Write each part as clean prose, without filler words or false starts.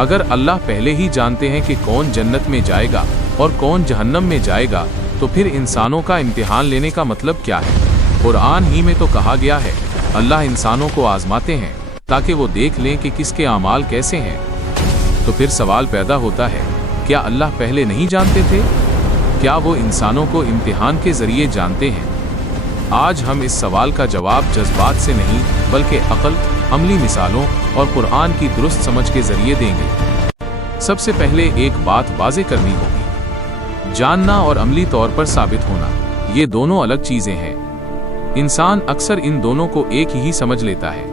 अगर अल्लाह पहले ही जानते हैं कि कौन जन्नत में जाएगा और कौन जहन्नम में जाएगा, तो फिर इंसानों का इम्तिहान लेने का मतलब क्या है? कुरान ही में तो कहा गया है, अल्लाह इंसानों को आजमाते हैं ताकि वो देख लें कि किसके अमाल कैसे हैं। तो फिर सवाल पैदा होता है, क्या अल्लाह पहले नहीं जानते थे? क्या वो इंसानों को इम्तिहान के जरिए जानते हैं? आज हम इस सवाल का जवाब जज्बात से नहीं बल्कि अक्ल, अमली मिसालों और कुरान की दुरुस्त समझ के जरिए देंगे। सबसे पहले एक बात वाज़ेह करनी होगी, जानना और अमली तौर पर साबित होना ये दोनों अलग चीजें हैं। इंसान अक्सर इन दोनों को एक ही समझ लेता है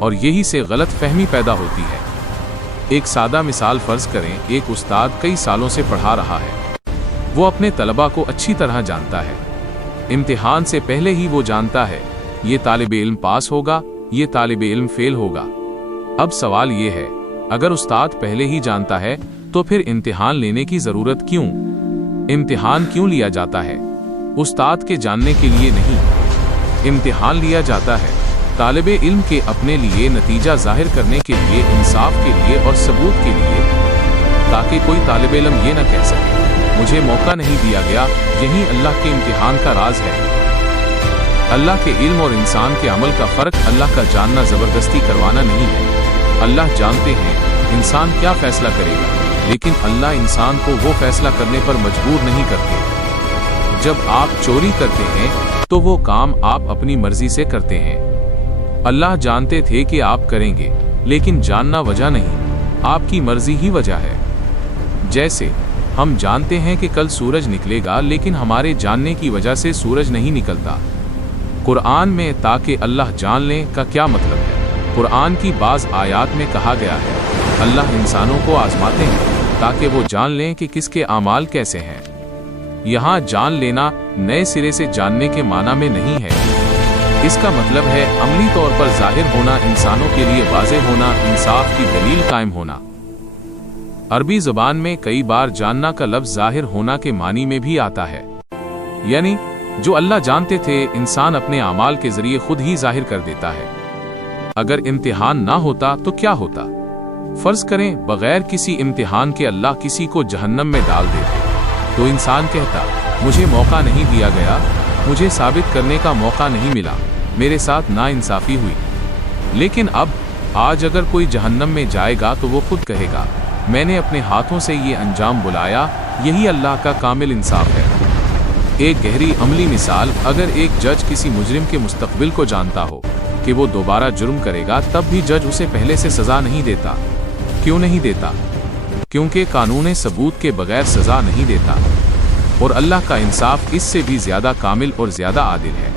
और यही से गलत फहमी पैदा होती है। एक सादा मिसाल फर्ज करें, एक उस्ताद कई सालों से पढ़ा रहा है। वो अपने तलबा को अच्छी तरह जानता है। इम्तिहान से पहले ही वो जानता है ये तालिबे इल्म पास होगा, ये तालिबे इल्म फेल होगा। अब सवाल ये है, अगर उस्ताद पहले ही जानता है तो फिर इम्तिहान लेने की जरूरत क्यों? इम्तिहान क्यों लिया जाता है? उस्ताद के जानने के लिए नहीं। इम्तिहान लिया जाता है तालिबे इल्म के अपने लिए नतीजा जाहिर करने के लिए, इंसाफ के लिए और सबूत के लिए, ताकि कोई तालिबे इल्म ये न कह सके मुझे मौका नहीं दिया गया। यही अल्लाह के इम्तिहान का राज है। अल्लाह के इल्म और इंसान के अमल का फर्क अल्लाह का जानना जबरदस्ती करवाना नहीं है। अल्लाह जानते हैं इंसान क्या फैसला करेगा, लेकिन अल्लाह इंसान को वो फैसला करने पर मजबूर नहीं करते। जब आप चोरी करते हैं तो वो काम आप अपनी मर्जी से करते हैं। अल्लाह जानते थे कि आप करेंगे, लेकिन जानना वजह नहीं, आपकी मर्जी ही वजह है। जैसे हम जानते हैं कि कल सूरज निकलेगा, लेकिन हमारे जानने की वजह से सूरज नहीं निकलता। कुरान में ताकि अल्लाह जान लें का क्या मतलब है? कुरान की बाज़ आयात में कहा गया है, अल्लाह इंसानों को आजमाते हैं ताकि वो जान लें कि किसके आमाल कैसे हैं। यहाँ जान लेना नए सिरे से जानने के माना में नहीं है। इसका मतलब है अमली तौर पर जाहिर होना, इंसानों के लिए वाज़ेह होना, इंसाफ की दलील कायम होना। अरबी ज़ुबान में कई बार जानना का लफ्ज़ जाहिर होना के मानी में भी आता है, यानी जो अल्लाह जानते थे इंसान अपने आमाल के जरिए खुद ही जाहिर कर देता है। अगर इम्तिहान ना होता तो क्या होता? फर्ज करें बगैर किसी इम्तिहान के अल्लाह किसी को जहन्नम में डाल देते, तो इंसान कहता मुझे मौका नहीं दिया गया, मुझे साबित करने का मौका नहीं मिला, मेरे साथ नाइंसाफी हुई। लेकिन अब आज अगर कोई जहन्नम में जाएगा तो वो खुद कहेगा मैंने अपने हाथों से ये अंजाम बुलाया। यही अल्लाह का कामिल इंसाफ है। एक गहरी अमली मिसाल, अगर एक जज किसी मुजरिम के मुस्तकबिल को जानता हो कि वो दोबारा जुर्म करेगा, तब भी जज उसे पहले से सजा नहीं देता। क्यों नहीं देता? क्योंकि कानून सबूत के बगैर सजा नहीं देता। और अल्लाह का इंसाफ इससे भी ज्यादा कामिल और ज्यादा आदिल है।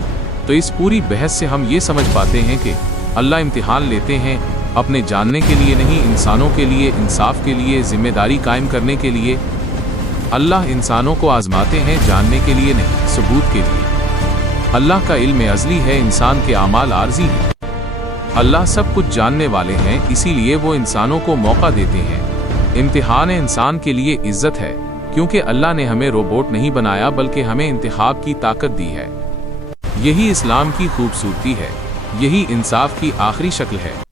तो इस पूरी बहस से हम ये समझ पाते हैं कि अल्लाह इम्तिहान लेते हैं अपने जानने के लिए नहीं, इंसानों के लिए, इंसाफ के लिए, जिम्मेदारी कायम करने के लिए। अल्लाह इंसानों को आजमाते हैं जानने के लिए नहीं, सबूत के लिए। अल्लाह का इल्म अज़ली है, इंसान के आमाल आर्जी हैं। अल्लाह सब कुछ जानने वाले हैं, इसीलिए वो इंसानों को मौका देते हैं। इम्तिहान इंसान के लिए इज्जत है, क्योंकि अल्लाह ने हमें रोबोट नहीं बनाया बल्कि हमें इंतखाब की ताकत दी है। यही इस्लाम की खूबसूरती है, यही इंसाफ की आखिरी शक्ल है।